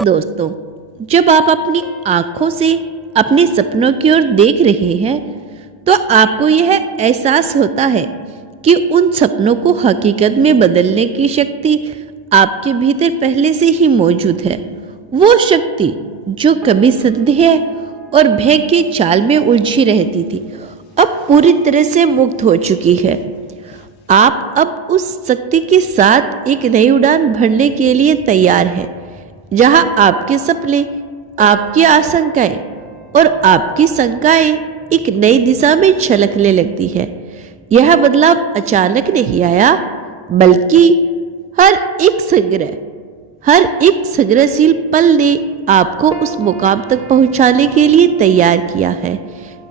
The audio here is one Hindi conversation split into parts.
दोस्तों, जब आप अपनी आंखों से अपने सपनों की ओर देख रहे हैं तो आपको यह एहसास होता है कि उन सपनों को हकीकत में बदलने की शक्ति आपके भीतर पहले से ही मौजूद है। वो शक्ति जो कभी संदेह और भय के जाल में उलझी रहती थी, अब पूरी तरह से मुक्त हो चुकी है। आप अब उस शक्ति के साथ एक नई उड़ान भरने के लिए तैयार हैं, जहां आपके सपने, आपकी आशंकाएं और आपकी शंकाएं एक नई दिशा में छलकने लगती है। यह बदलाव अचानक नहीं आया, बल्कि हर एक संग्रहशील पल ने आपको उस मुकाम तक पहुंचाने के लिए तैयार किया है,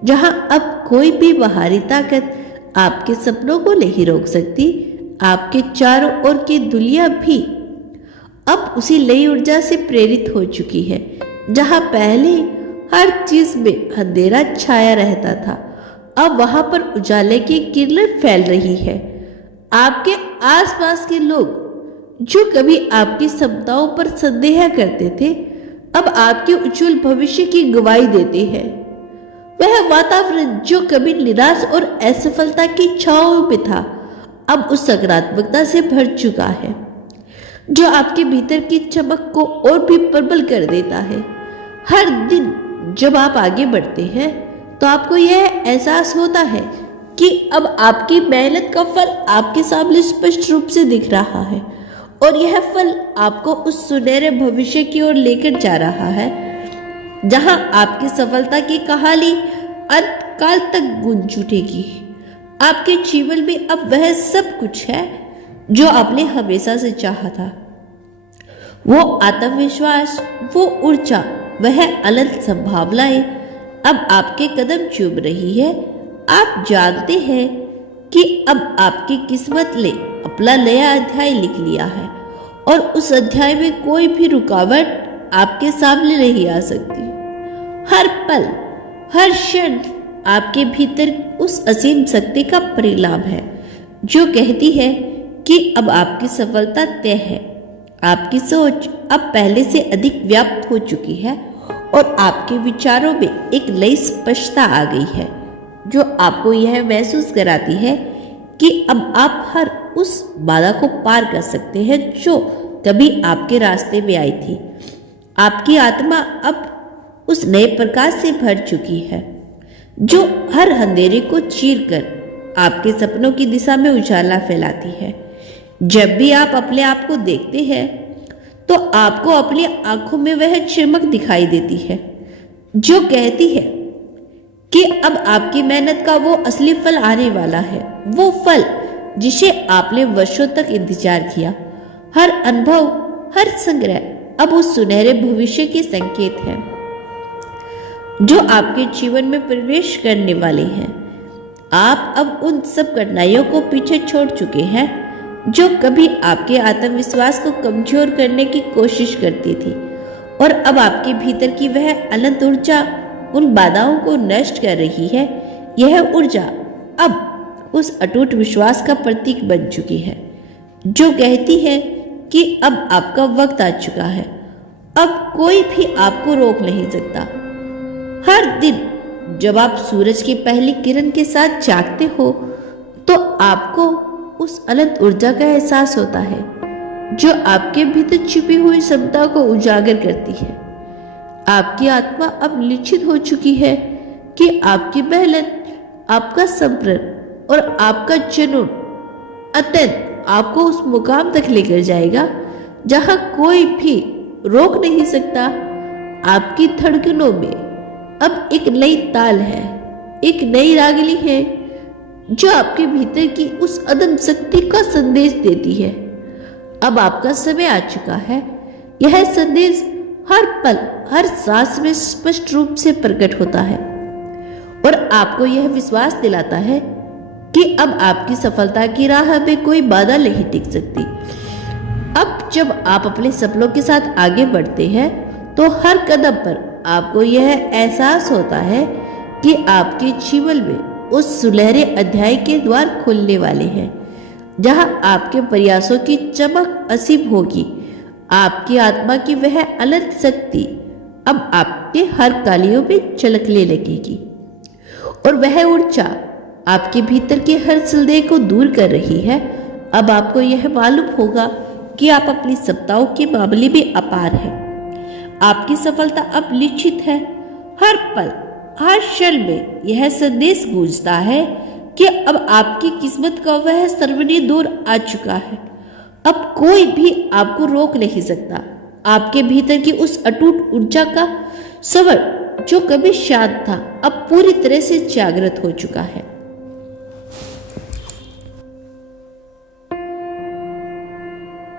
जहां अब कोई भी बाहरी ताकत आपके सपनों को नहीं रोक सकती। आपके चारों ओर की दुनिया भी अब उसी नई ऊर्जा से प्रेरित हो चुकी है। जहां पहले हर चीज में अंधेरा छाया रहता था, अब वहां पर उजाले की किरणें फैल रही है। आपके आसपास के लोग जो कभी आपकी क्षमताओं पर संदेह करते थे, अब आपके उज्जवल भविष्य की गवाही देते हैं। वह वातावरण जो कभी निराश और असफलता की छाओं में था, अब उस सकारात्मकता से भर चुका है, जो आपके भीतर की चमक को और भी प्रबल कर देता है। हर दिन जब आप आगे बढ़ते हैं तो आपको यह एहसास होता है कि अब आपकी मेहनत का फल आपके सामने स्पष्ट रूप से दिख रहा है, और यह फल आपको उस सुनहरे भविष्य की ओर लेकर जा रहा है, जहां आपकी सफलता की कहानी अंतकाल तक गूंज उठेगी। आपके जीवन में अब वह सब कुछ है जो आपने हमेशा से चाहा था। वो आत्मविश्वास, वो ऊर्जा, वह अनंत संभावनाएं अब आपके कदम चूम रही है। आप जानते हैं कि अब आपकी किस्मत ने अपना नया अध्याय लिख लिया है, और उस अध्याय में कोई भी रुकावट आपके सामने नहीं आ सकती। हर पल, हर क्षण आपके भीतर उस असीम शक्ति का परिणाम है, जो कहती है कि अब आपकी सफलता तय है। आपकी सोच अब पहले से अधिक व्याप्त हो चुकी है, और आपके विचारों में एक नई स्पष्टता आ गई है, जो आपको यह महसूस कराती है कि अब आप हर उस बाधा को पार कर सकते हैं जो कभी आपके रास्ते में आई थी। आपकी आत्मा अब उस नए प्रकाश से भर चुकी है, जो हर अंधेरे को चीरकर आपके सपनों की दिशा में उजाला फैलाती है। जब भी आप अपने आप को देखते हैं तो आपको अपनी आंखों में वह चमक दिखाई देती है, जो कहती है कि अब आपकी मेहनत का वो असली फल आने वाला है, वो फल जिसे आपने वर्षों तक इंतजार किया। हर अनुभव, हर संग्रह अब उस सुनहरे भविष्य के संकेत हैं, जो आपके जीवन में प्रवेश करने वाले हैं। आप अब उन सब कठिनाइयों को पीछे छोड़ चुके हैं जो कभी आपके आत्मविश्वास को कमजोर करने की कोशिश करती थी, और अब आपके भीतर की वह अनंत ऊर्जा उन बाधाओं को नष्ट कर रही है। यह ऊर्जा अब उस अटूट विश्वास का प्रतीक बन चुकी है, जो कहती है कि अब आपका वक्त आ चुका है, अब कोई भी आपको रोक नहीं सकता। हर दिन जब आप सूरज की पहली किरण के साथ जागते हो तो आपको उस अनंत ऊर्जा का एहसास होता है, जो आपके भीतर छिपी हुई क्षमता को उजागर करती है। आपकी आत्मा अब निश्चित हो चुकी है कि आपकी मेहनत, आपका संप्रन और आपका जुनून अत्यंत आपको उस मुकाम तक लेकर जाएगा जहां कोई भी रोक नहीं सकता। आपकी धड़कनों में अब एक नई ताल है, एक नई रागनी है, जो आपके भीतर की उस अदम्य शक्ति का संदेश देती है। अब आपका समय आ चुका है। यह संदेश हर पल, हर सांस में स्पष्ट रूप से प्रकट होता है, और आपको यह विश्वास दिलाता है कि अब आपकी सफलता की राह में कोई बाधा नहीं टिक सकती। अब जब आप अपने सपनों के साथ आगे बढ़ते हैं तो हर कदम पर आपको यह एहसास होता है कि आपके जीवन में उस सुनहरे अध्याय के द्वार खुलने वाले हैं, जहां आपके प्रयासों की चमक असीम होगी। आपकी आत्मा की वह अनंत शक्ति अब आपके हर तालियों में झलकने लगेगी और वह ऊर्जा आपके भीतर के हर संदेह को दूर कर रही है। अब आपको यह मालूम होगा कि आप अपनी सत्ताओं के मामले में अपार हैं। आपकी सफलता अब निश्चित है। हर पल हर क्षण में यह संदेश गूंजता है कि अब आपकी किस्मत का वह सर्वनीय दौर आ चुका है। अब कोई भी आपको रोक नहीं सकता। आपके भीतर की उस अटूट ऊर्जा का स्वर जो कभी शांत था अब पूरी तरह से जागृत हो चुका है।